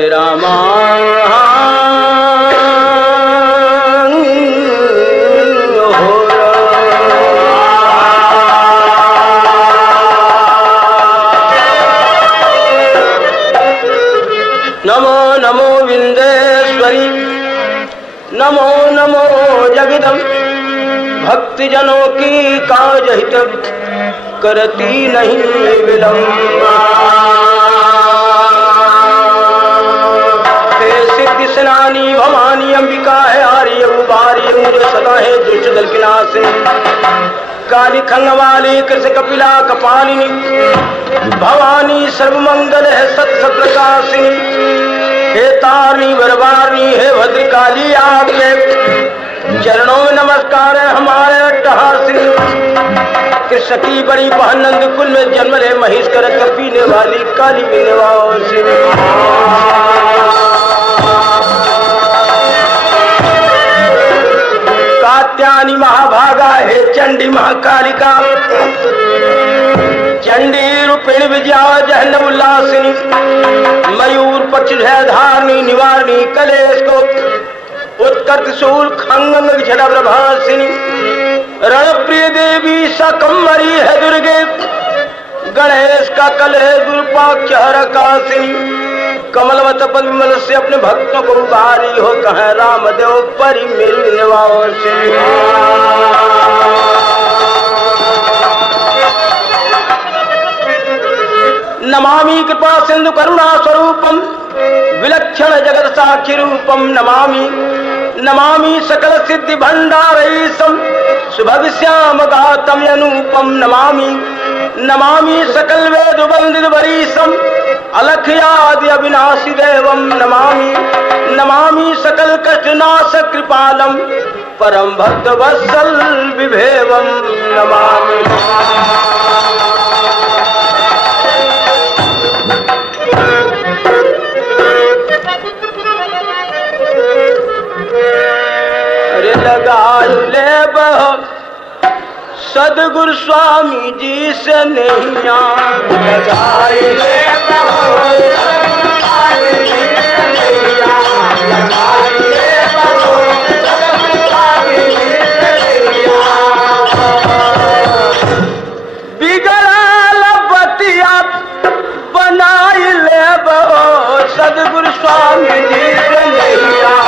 हरे रामा नमो नमो विंदेश्वरी, नमो नमो जगदम्ब। भक्तजनों की काज हित करती नहीं विलंब। हे सिद्धि सेनानी भवानी अंबिका है आर्य उबारी, मुझे सदा है दुष्ट दल की नाशिनी। काली खंग वाली कृष्ण कपिला कपालिनी, भवानी सर्वमंगल है सत प्रकाशिनी। हे तारणी बरबारनी है भद्रकाली, आपके चरणों में नमस्कार है हमारे अट्टहासिनी। कृष्ण की बड़ी बहन नंद कुल में जन्म ले महिष कर पीने वाली काली विंध्यवासिनी। कात्यायनी महाभागा है चंडी महाकालिका, चंडी रूपिणी विजया जहन्नम उल्लासिनी। मयूर पक्ष धारणी निवारणी कलेश को उत्कर्ष शूल खंग छटा प्रभासिनी। रणप्रिय देवी सकम्बरी है दुर्गे, गणेश का कल है गुरुपाक्ष हरकासिनी। कमलवत पद्मल से अपने भक्तों को उबारी हो कहे रामदेव परि मेरी निवासिनी। नमामि कृपा सिंधु करुणा स्वरूपम, विलक्षण जगत साक्षी रूपम नमामि। नमामि सकल सिद्धि भंडारईशम, सुभगश्याम गातम अनुपम नमामि। नमामि सकल वेद वंदित वरीशम, अलख्यादि अविनाशी देवम नमामि। नमामि सकल कष्टनाश कृपालम, परम भक्त वत्सल विभेवम नमामि। ले सदगुरु स्वामी जी से नैया, बिगड़ल बतिया बनाई ले बहो सदगुरु स्वामी जी से नैया।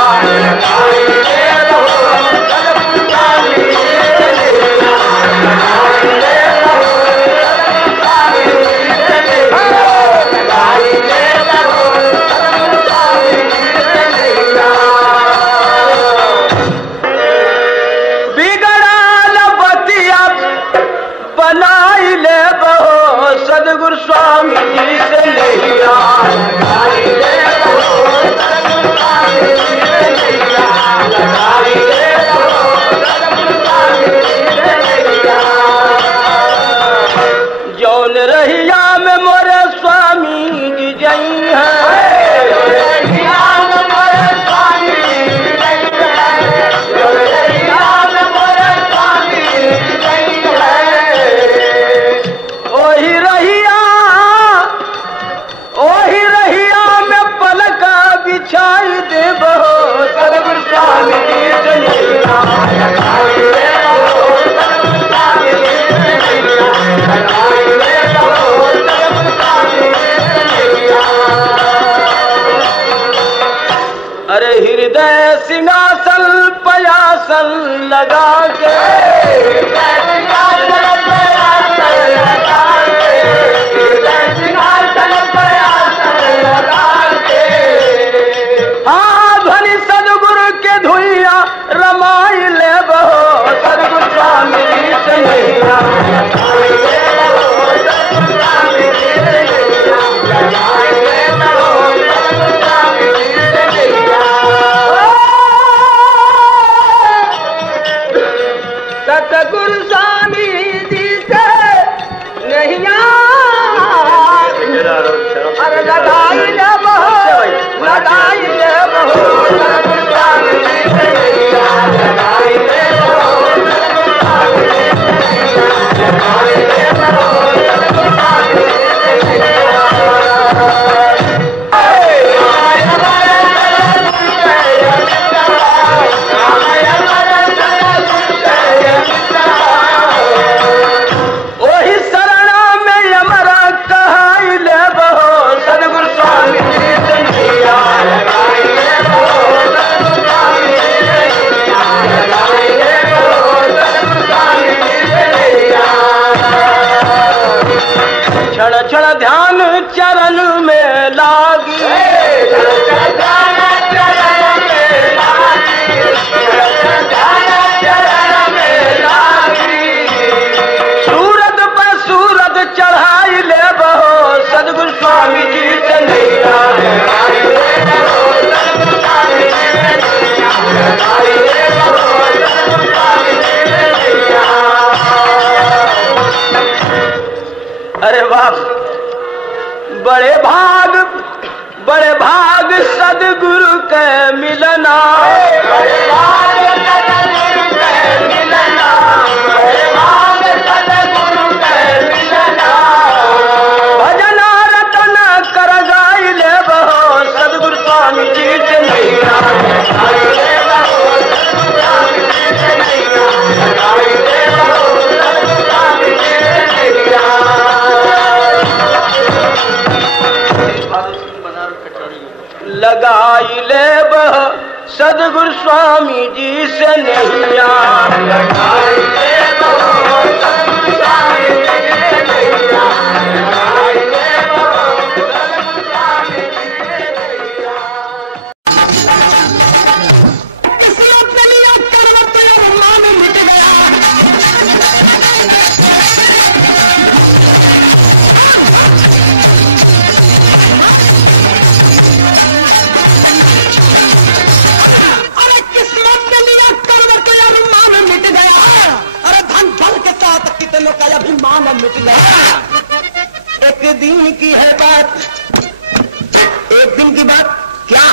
सदगुरु स्वामी जी से नैया, जौन रहिया में मोरे स्वामी जी जई है। अरे हृदय सिंहासन पयासन लगा के, हाँ ध्वनि सदगुरु के धुइया रमाई ले बहो सदगुरु स्वामी जी से नैया। सतगुरु स्वामी जी से नैया, अरे लगाई ले बहो लगाई ले बहो सतगुरु स्वामी जी से नैया, लगाई ले बहो सतगुरु स्वामी जी से नैया, लगाई ले बहो सतगुरु स्वामी जी से नैया। स्वामी जी से नैया का अभिमान मिट गया। एक दिन की है बात, एक दिन की बात क्या,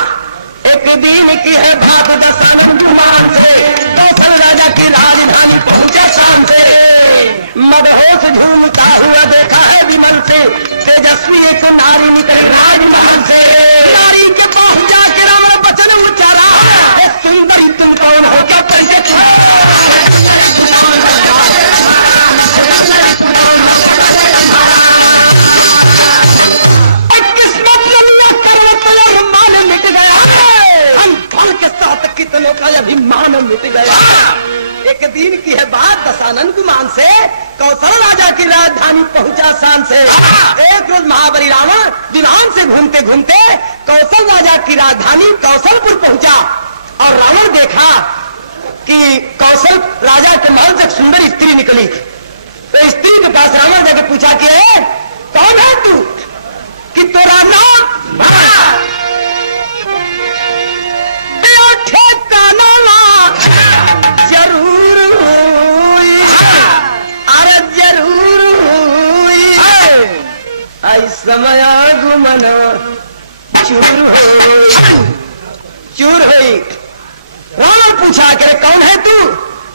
एक दिन की है बात दशरथ कुमार से कौशल राजा की राजधानी पहुंचा शाम से। मदहोश झूमता हुआ देखा है विमल से तेजस्वी एक नारी निकल राजमहल से। नारी के पास जाके राम वचन उच्चारा, सुंदरी तुम कौन हो क्या परिचय कितनों का अभिमान मिट गया। एक दिन की है बात दशानन कुमार से कौशल राजा की राजधानी पहुंचा शाम से। एक रोज महाबली रावण विमान से घूमते घूमते कौशल राजा की राजधानी कौशलपुर पहुंचा और रावण देखा कि कौशल राजा के महल से एक सुंदर स्त्री निकली। तो स्त्री के पास रावण जाके पूछा कि कौन है तू, कि तेरा नाम जरूर हुई, अरे जरूर हुई समय आगमन चूर हुई। रावण पूछा कि कौन है तू?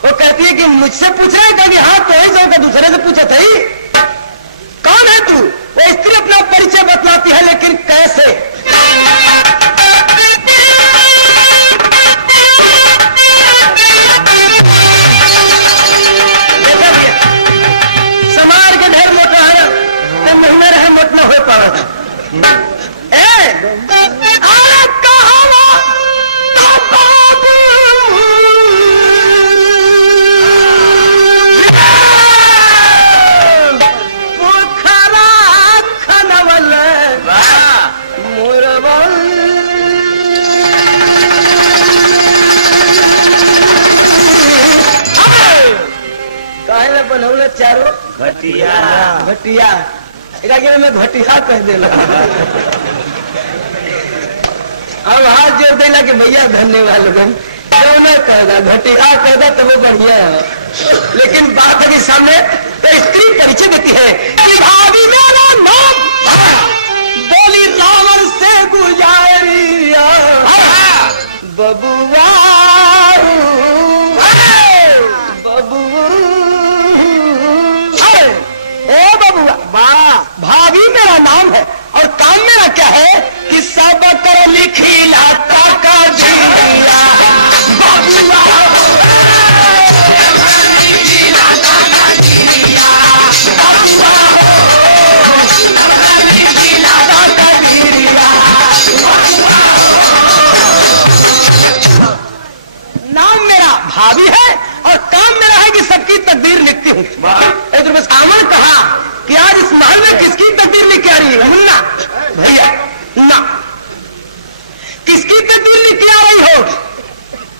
वो कहती है कि मुझसे पूछ रहे हैं कि हाँ तो ही तो दूसरे से पूछा था ही। कौन है तू? वो स्त्री अपना परिचय बतलाती है लेकिन कैसे? चारों घटिया घटिया एक में घटिया कह देला। अब हाथ जोड़ देला कि भैया धन्यवाद लोगन क्यों न कहना घटिया कहना तो वो बढ़िया है। लेकिन बात है कि सामने तो स्त्री परिचय देती है कि भाभी मेरा नाम बोली रावण से गुजारिया बबुआ भाभी मेरा नाम है और काम मेरा क्या है कि सब कर लिखी लाता का दिया बबुआ नाम मेरा भाभी है और काम मेरा है कि सबकी तकदीर लिखती हूँ। तो बस रावण कहा कि आज इस महल में किसकी तकदीर लिख के आ रही है? ना भैया ना, किसकी तकदीर लिख के आ रही हो?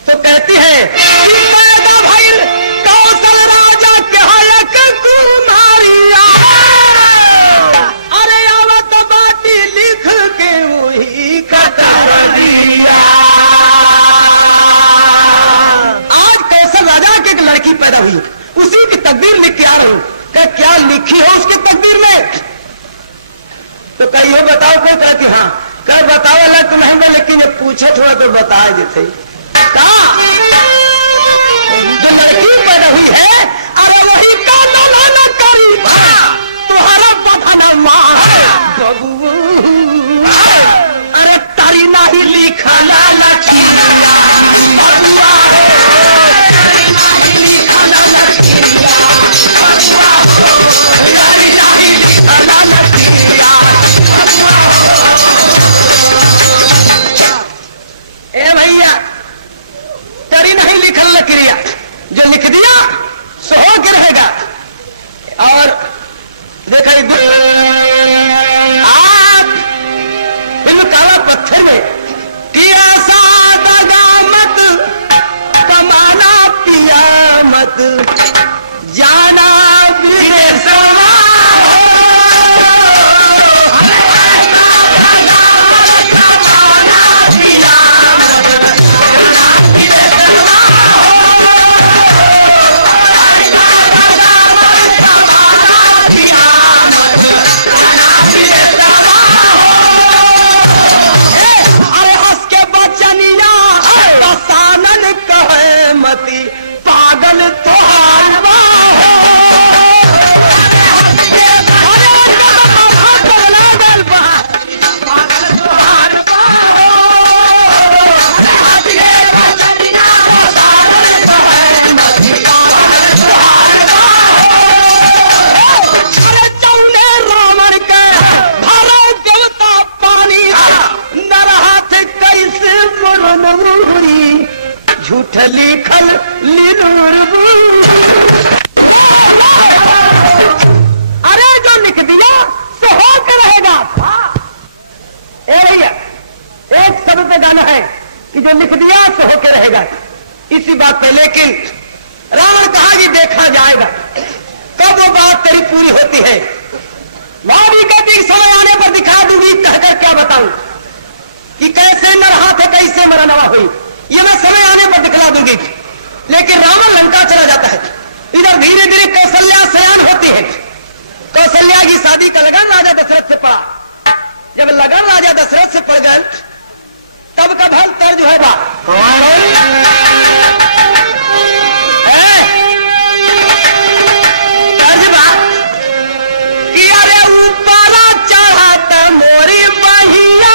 तो कहती है भाई कौशल राजा के कुमारिया अरे आवत बाटी लिख के वही कतर दिया। आज कौशल राजा की एक लड़की पैदा हुई, उसी की तकदीर लिख के आ रही हूं। क्या लिखी हो उसकी तकदीर में? तो कहिए बताओ कोई कहती हाँ कर बताओ अलग तुम हमें, लेकिन ये पूछे थोड़ा तो बता देते जो लड़की पैदा हुई है अरे वही का ना करी तुम्हारा बधाना माँ बबू अरे तारी ना ही लिखा लाला लिखल लकड़िया जो लिख दिया सो हो के रहेगा। और देखा आप इन काला पत्थर में किया सादा मत कमाना पिया मत जाना पागल तो रावण के भरो देवता पानी नरहाथ कैसे मुरी झूठ लिखल अरे जो लिख दिया तो हो के रहेगा। एक शब्द पे गाना है कि जो लिख दिया तो हो के रहेगा, इसी बात पे। लेकिन रावण कहा कि देखा जाएगा कब वो बात तेरी पूरी होती है। भाभी कहती समय आने पर दिखा दूंगी, कहकर क्या बताऊं कि कैसे नरहाथ है कैसे मरनवा हुई, ये मैं समय आने पर दिखला दूंगी। लेकिन रावण लंका चला जाता है। इधर धीरे धीरे कौशल्या सयान होती है। कौशल्या की शादी का लगन राजा दशरथ से पड़ा। जब लगन राजा दशरथ से पड़ गए तब का भल तर्ज है बा कि अरे ऊपरा चढ़ाता मोरी बहिया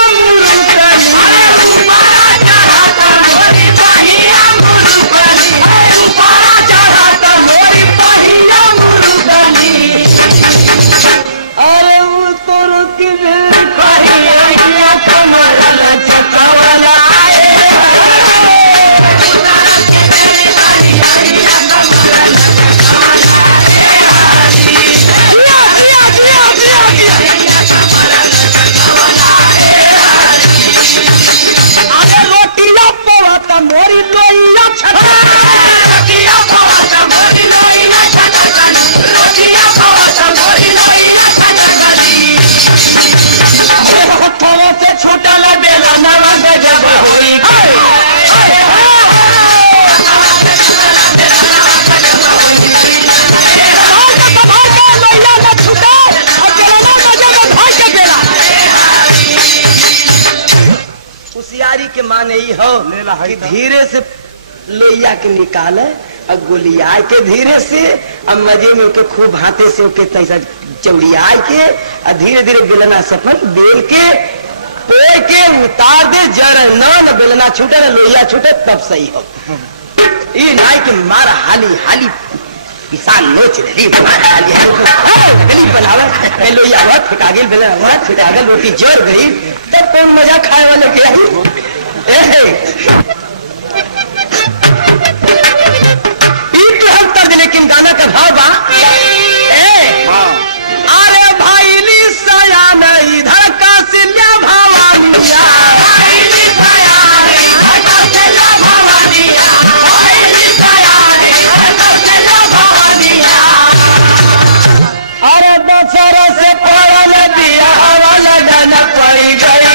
मोरी लोइया से छोटा लगेला नवा गजब होई होशियारी के माने ही हो कि धीरे से लोहिया के निकाले और गोलिया के धीरे से अब मजे में के खूब हाथे से के तैसा चौड़िया के और धीरे धीरे बेलना सफल बेल के पोए के उतार दे जड़ न बेलना छूटे न लोहिया छूटे तब सही हो। ये नाई के मारा हाली हाली किसान नोच रही हाली हाली बनावा लोहिया हुआ फिटा गई बेलना हुआ फिटा गई रोटी जोर गई तब कौन मजा खाए वाले के लेकिन गाना का भाव बा अरे भाई सयान इधर का सिल्या भवानिया अरे दशहरा से पड़ल दिया वाला गाना पड़ी गई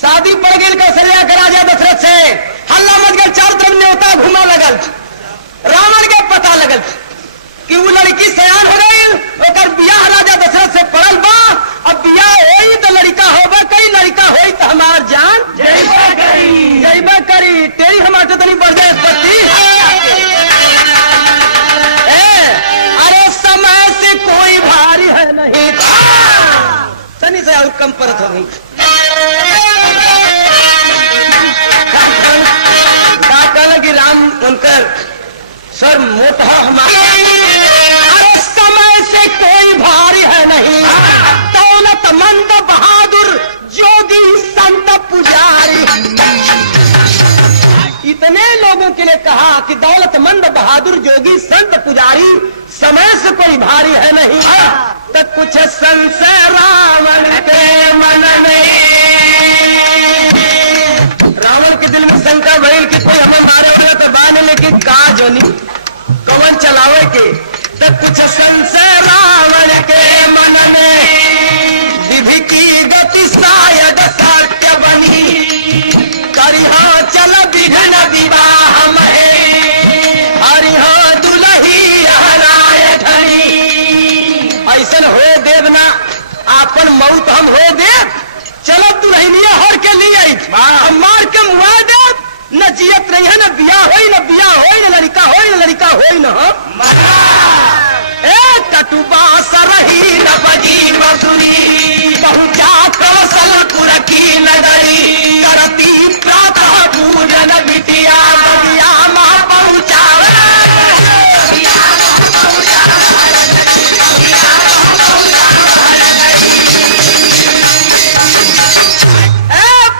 शादी पड़ गई कौशल्या के राजा दशरथ से हल्ला मच गया। चारों तरफ न्योता घुमा लगल। रावण के पता लगल कि वो लड़की सयान हो गई ओकर बियाह राजा दशरथ से पड़ल बा। अब बियाह होई तो लड़का होबे कई लड़का होई तो हमार जान जइबे करी तेरी हमार तो नहीं बढ़ जाए पति। अरे समय से कोई भारी है नहीं सनी से और कम परत हो गई। कि राम उनकर सर मोटा हमारे समय से कोई भारी है नहीं, दौलतमंद बहादुर जोगी संत पुजारी। इतने लोगों के लिए कहा कि दौलतमंद बहादुर जोगी संत पुजारी, समय से कोई भारी है नहीं। तो कुछ संशय रावण के मन में, रावण के दिल में शंका भइल कि कोई हमें मारे हुए तो बाने लेकिन का जोनी कौन चलावे के। तो कुछ संशय रावण के मन में, विधि की गति शायद सत्य बनी, करिहा चल विघ्न विवाह में, हरिहा दुलही हराय धनी। ऐसन हो देव ना आपन मौत हम हो देव, चलो दुल्हनिया हर के लिए हम मार के मुआ देव, न जियत रही है, न बिया होई, न बिया होई, न लड़का होई, न लड़का होई न हम टटुबा सरही न बजी मधुरी, पहुंचा कौशलपुर की नगरी, करती प्रातः पूजन बिटिया बिटिया मां पहुंचा।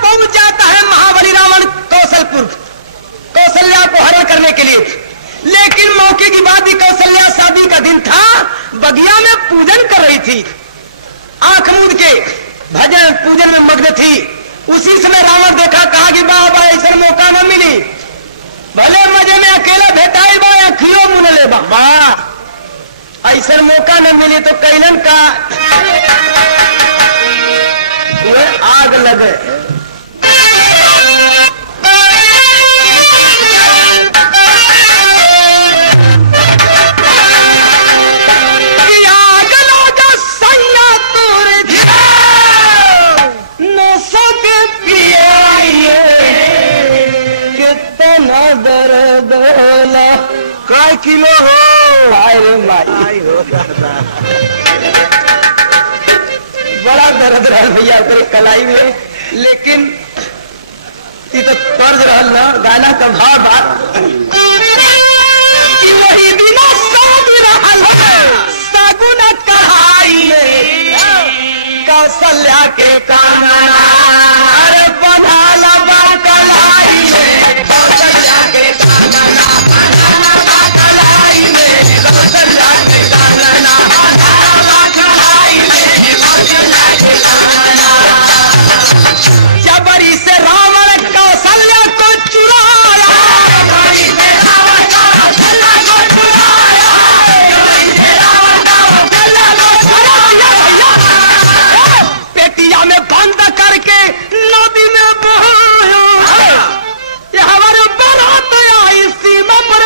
पहुंच जाता है महाबली रावण कौशलपुर, कौशल्या को हरण करने के लिए। लेकिन मौके की बात ही, कौशल्या शादी का दिन था, बगिया में पूजन कर रही थी, आंख मूंद के भजन पूजन में मग्न थी। उसी समय रावण देखा, कहा कि बाबा ऐसा मौका न मिली, भले मजे में अकेला भेटाई बा या खियो मुन ले बा, ऐसा मौका न मिली तो कैलन का आग लगे। काय किलो हो भाई हो, बड़ा दर्द रहा भैया तेरे कलाई में। लेकिन ये तो तर्ज रहा ना गाना का भाव बात, वही बिना सगुन कढ़ाई कौशल्या के काना, अरे बधाला बा कलाई कौशल्या के काना, जबरी से रावण कौशल्या को चुराया, पेटिया में बंद करके नदी में बहाया, हमारे बारात आई सीमा पर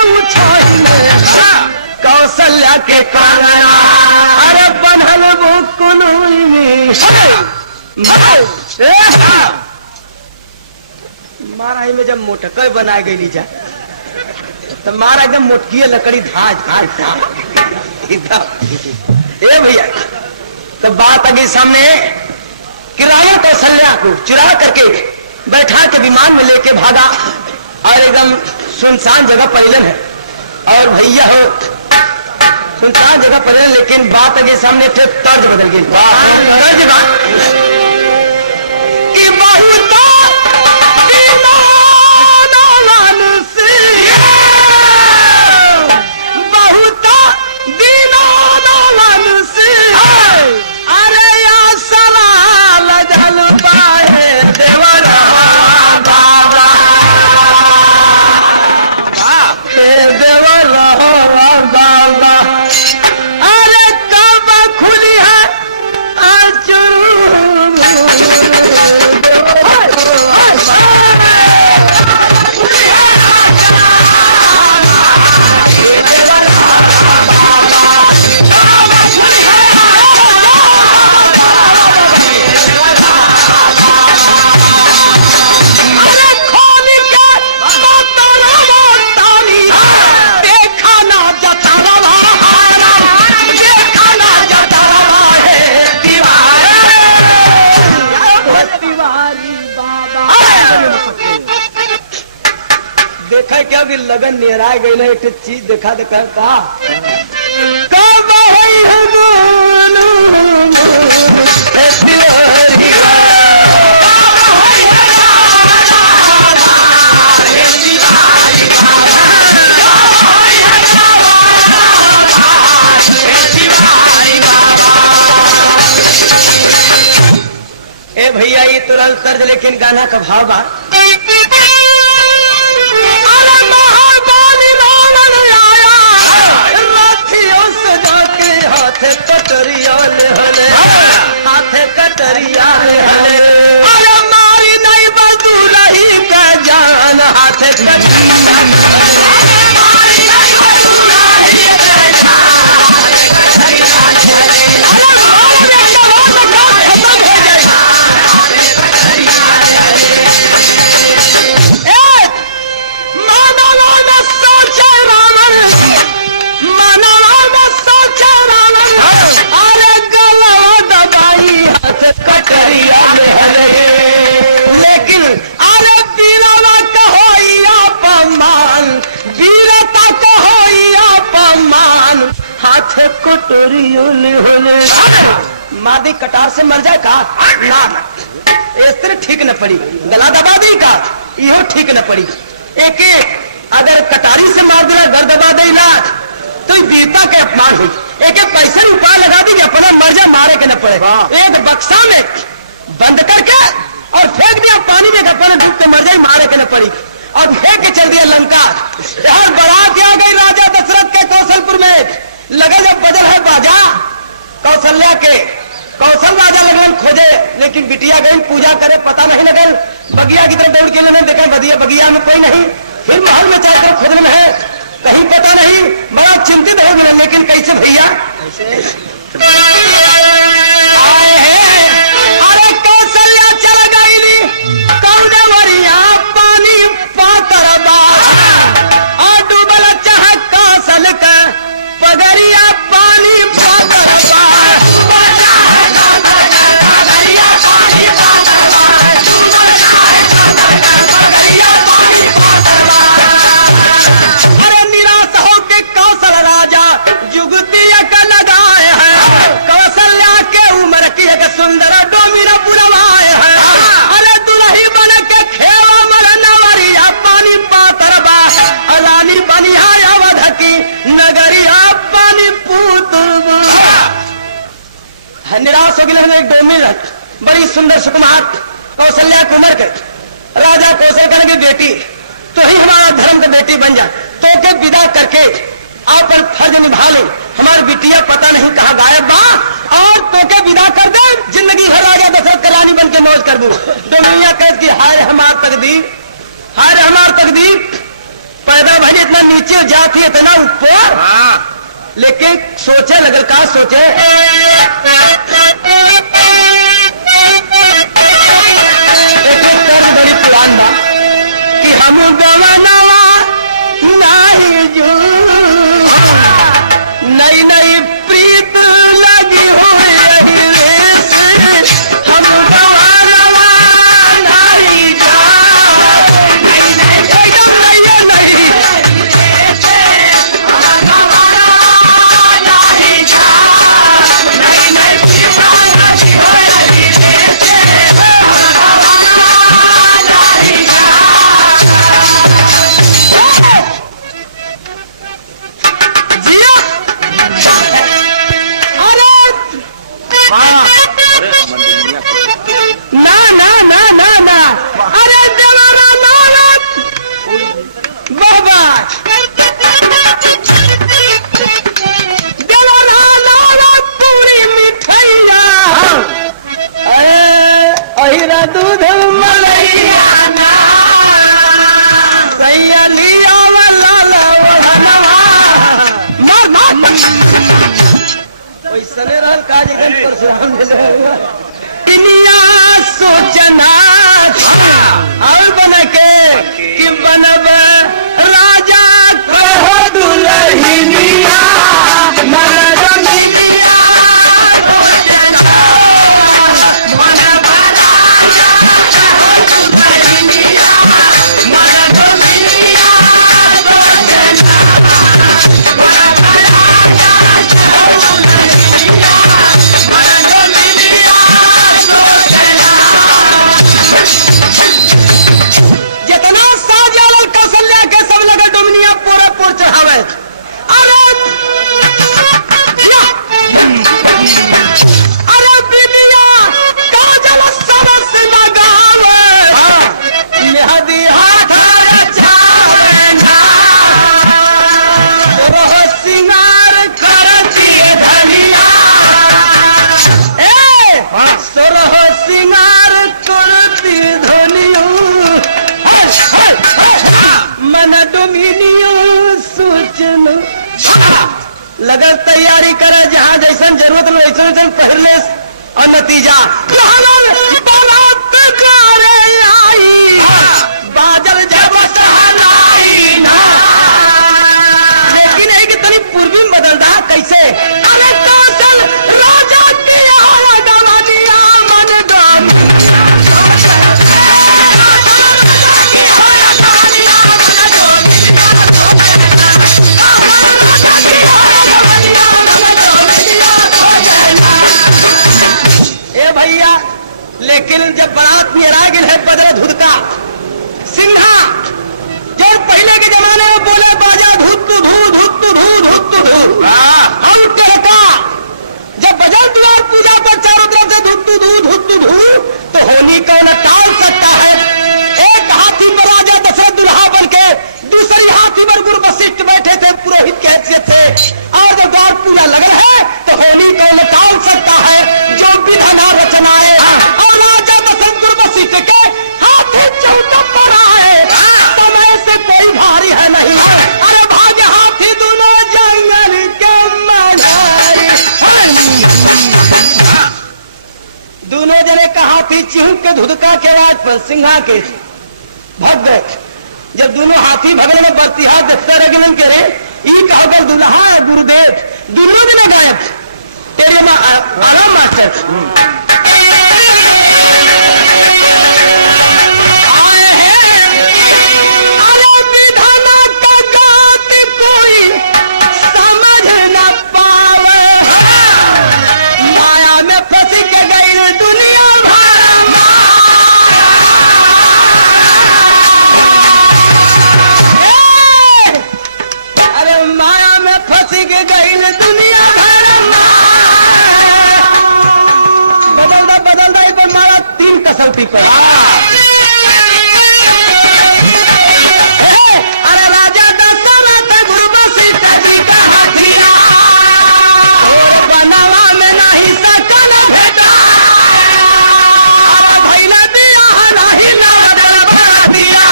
कौशल्या के काना, अरे बंधल वो कुनूई में मारा में जब मोटकर बना गई जा तो मारा एकदम मोटकी लकड़ी धाज धाज ए भैया। तो बात अभी सामने कि रावण कौशल्या को चुरा करके बैठा के विमान में लेके भागा और एकदम सुनसान जगह परिलन है। और भैया हो सुनसान जगह परिलन, लेकिन बात अगे सामने तर्ज बदल गई। तर्ज बात लगन निहरा गई ना, एक चीज देखा देखा का ए भैया ये तुरंत सर्ज, लेकिन गाना का भाव बा कटरिया हले हाथ कटरिया हले, अरे मारी नहीं बदुलही का जान हाथ कटरिया लेकिन अरे बीरावा कहो अपमान, बीरता कहो अपमान, हाथ कटोरियों होले मादी कटार से मर जाए का ना, इस तरह ठीक न पड़ी, गला दबा दी का यो ठीक न पड़ी। एक अगर कटारी से मार देना, घर दबा दे ना, तो वीरता के अपमान हुई। एक पैसे उपाय लगा दी अपना मर जाए, मारे के न पड़े, एक बक्सा में बंद करके और फेंक दिया पानी में, अपना डूब के मर जाए, मारे के न पड़ी, और फेंक के चल दिया लंका। और बारात आ गई राजा दशरथ के कौशलपुर में, लगे जब बजल है बाजा कौशल्या के, कौशल राजा लगन खोजे, लेकिन बिटिया गई पूजा करे, पता नहीं लगल, बगिया की तरफ दौड़ के लेने देखा बदिया बगिया में कोई नहीं, फिर महल में चाहे तो खुदने में है, कहीं पता नहीं, बड़ा चिंतित हो गए। लेकिन कैसे भैया अरे कौशल्या चल गई कौनवरिया पानी पातरबा, और डूबल चाह कौशल का पगरिया पानी पातरबा, सुंदर डोमिना बुलवाए हैं, अरे दुल्ही बन के खेवा मर नवरिया पानी पातरबा, अलानी बनिया अवध की नगरिया पानी पूतरबा। निराश हो गए एक डोमिन बड़ी सुंदर सुकुमार कौशल्या कुमार के, राजा कौशल कर के बेटी तो ही हमारा धर्म की बेटी बन जा, तो के विदा करके आप फर्ज निभा ले, हमारी बिटिया पता नहीं कहाँ गायब बा, और तो के विदा कर दे, जिंदगी भर राजा दशरथ का रानी बन के मौज कर दूं। डोमिनिया कहती कि हाय हमार तकदीर, हाय हमार तकदीर, पैदा भाई इतना नीचे जाती इतना ऊपर, लेकिन सोचे लगल का सोचे, बड़ी पुरान बा कि हम गवनवा नहीं जू, नई नई प्रीत लगी हो हम गवनवा नहीं जा, नहीं नहीं नहीं नहीं दूध वैसने रहल काज परशुराम सोचना और बन के कि बनब राजा कहो दुल्हनिया लगन तैयारी करे, जहां जैसन जरूरत में वैसन वैसन पहले, और नतीजा बादल जब सहलाई ना। लेकिन एक तनी पूर्वी बदलदा कैसे, अरे कौशल राजा की दवानिया मन दम। ए भैया, लेकिन जब बारात मेरा गिल है बदला धुदका सिंहा, जो पहले के जमाने में बोले बाजा धुत्तु धू धुत्तु धू धुत्तु धू, हम करता जब बजल द्वार पूजा पर चारों तरफ से धुत्तु धू धुत्तु धू, तो होली कौन टाल सकता है। एक हाथी पर राजा दशरथ दुल्हा बन के, दूसरी हाथी पर गुरु वशिष्ठ बैठे थे पुरोहित की हैसियत से, और जब द्वार पूजा लग रहा है तो होली कौन टाल सकता है। जो विधाना रचनाए और राजा दशरथ गुरु वशिष्ठ के हाथी चौतक पर आए, समय से कोई भारी है नहीं। अरे भाग हाथी दोनों जंगल के मनाए। दोनों जने का हाथी चिहुक के धुदका के आवाज पर सिंहा के भग गए। जब दोनों हाथी भगने में बरतिहार देखते रहे करे, ये कहकर दुल्हा गुरुदेव दोनों दिन गायब तेरे में आराम मास्टर आए हैं। अरे विधाना का गात कोई समझ न पावे, माया में फंस के गई दुनिया भर। अरे माया में फंस के गई दुनिया भर। बदलदा इस पर मारा 3 कसौटी पर। अरे राजा दशरथ गुरु वशिष्ठ जी का हथिया, बनवा में नहीं सकल भेटा, भैया बियाह नहीं नवदल दिया।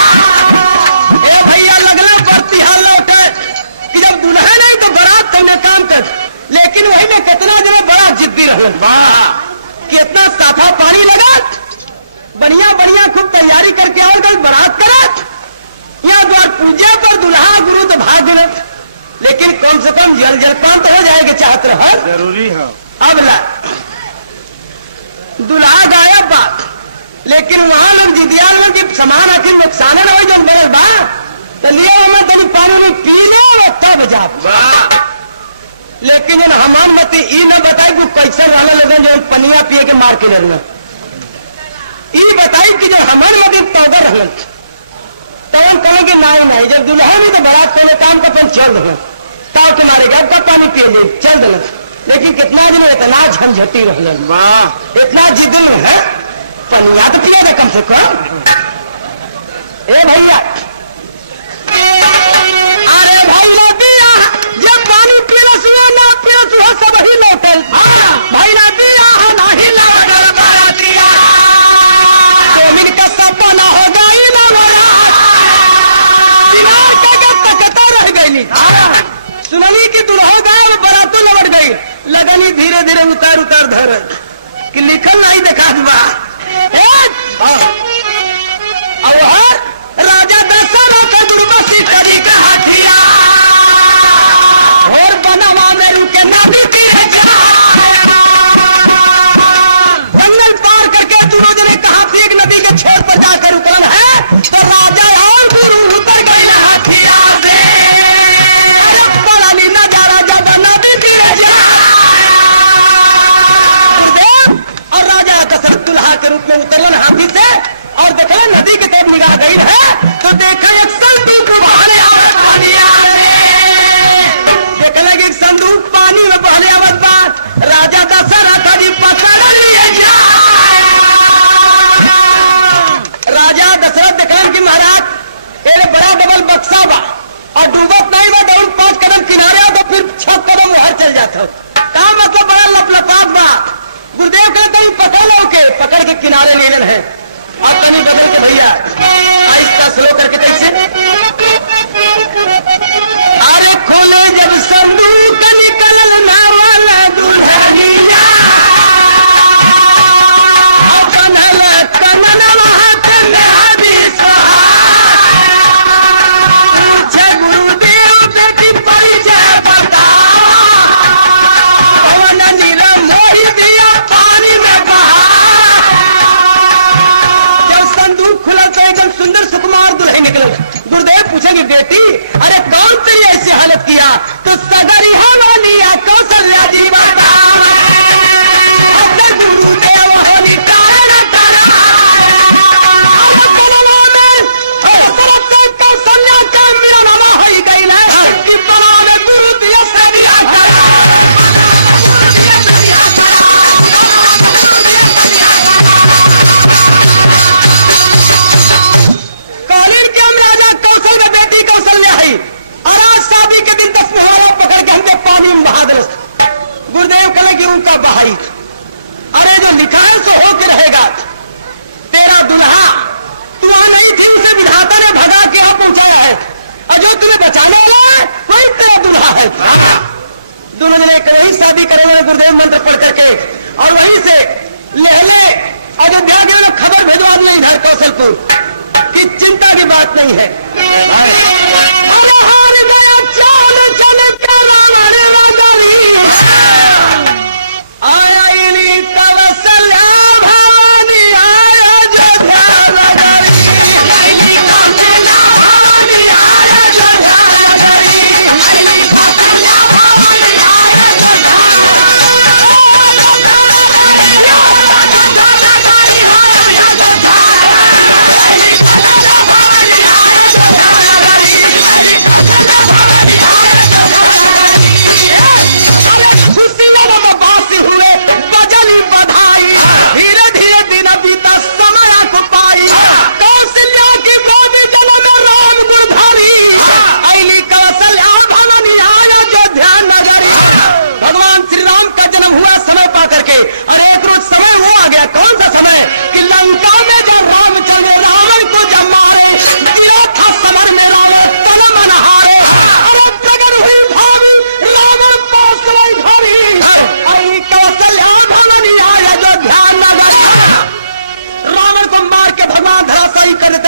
ए भैया लगना बरतिहार लौटे कि जब दुल्हा नहीं तो बारात तुमने काम कर, लेकिन वही में कितना जो बड़ा जिद्दी रहो, कितना साफा पानी लगा, बढ़िया बढ़िया खूब तैयारी करके आओ, कल बारात करत यहाँ द्वार पूजा पर दुल्हा गुरु तो भाग गए, लेकिन कम से कम जल जलपान तो हो जाएगा चाहत रहा जरूरी है। अब ला दुल्हा गायब बात, लेकिन वहां लोग जिदिया लोग की सामान आखिर नुकसान न हो जो बड़े बा, तो लिया हमें तभी पानी में पी लो तब जा। लेकिन हमार मत ई न बताई कि कैसे वाला लोग जो पनिया पिए के मार के लगना, ई बताई कि जो हमारे लोग पौधर रहन तब हम कहेंगे मारे नहीं। जब दुल्हा भी तो बारात को काम का फिर चल रहे ताव के मारे गए तब पानी पिए ले चल रहे, लेकिन कितना दिन इतना झंझटी रह, इतना जिद्द है पनिया तो पिए कम से कम। ए भैया, अरे भैया दिया जब पानी पिरस ना पिरस हो सब ही लौटल, भैया दिया नहीं लौटल बारातिया, का सपना हो गई ना दिमाग का तकता रह गई। सुनली कि दुल्हा गाँव बारातों लौट गई, लगनी धीरे धीरे उतार उतार धर कि लिखल नहीं देखा दुआ। राजा दशरथ गुरु वशिष्ठ जी का हथिया, और बनवा में रुके नदी की जंगल पार करके दोनों जने कहा थी एक नदी के छोर पर जाकर उतरल है, तो राजा और गुरु उतर गए हाथिया से। बड़ा नजारा जब नदी की और राजा दशरथ दुल्हा के रूप में उतरल हाथी से, और देखा नदी के तरफ निगाह गई है तो देखा एक संदूक बहने आवत पानी देखने की संदूक पानी में बहने आवत बात राजा दशरथ जी पकड़ लिए जा। राजा दशरथ देखन की महाराज एक बड़ा डबल बक्सा बा और डूबत नहीं बा, डबल 5 कदम किनारे तो फिर 6 कदम बाहर चल जाता का मतलब बड़ा लपलपात बा। गुरुदेव कहते हैं पकड़ लो के पकड़ के किनारे लेना है और तनी बदल के भैया आहिस्ता स्लो करके कैसे। अरे खोले जब संदूक निकल महल था। दोनों जने वही शादी करेंगे गुरुदेव मंत्र पढ़ करके, और वहीं से लहले अयोध्या के लोग खबर भेजवा दिए इधर कौशलपुर कि चिंता की बात नहीं है।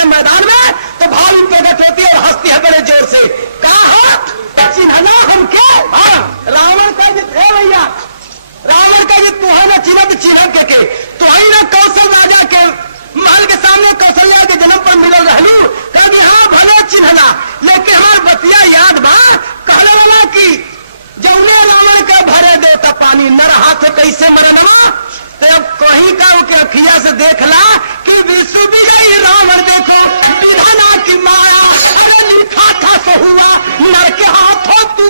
मैदान में तो भालू प्रकट होती है और हंसती है बड़े जोर से। कहा चिन्हना हम क्या? रावण का जित है भैया, रावण का जित तू है ना चिन्ह चिन्ह के तो आई ना कौशल राजा के महल के सामने कौशल्या के जन्म पर मिलल रहलू कभी हाँ भले चिन्हना, लेकिन हमार बतिया याद बा कहने वाला की जौने रावण का भरे देता पानी नर हाथ कैसे मरे नमा। तो अब कहीं का अखिया से देखला कि विश्व विजयी रावण देखो विधाना की माया, अरे लिखा था सो हुआ नर के हाथों तू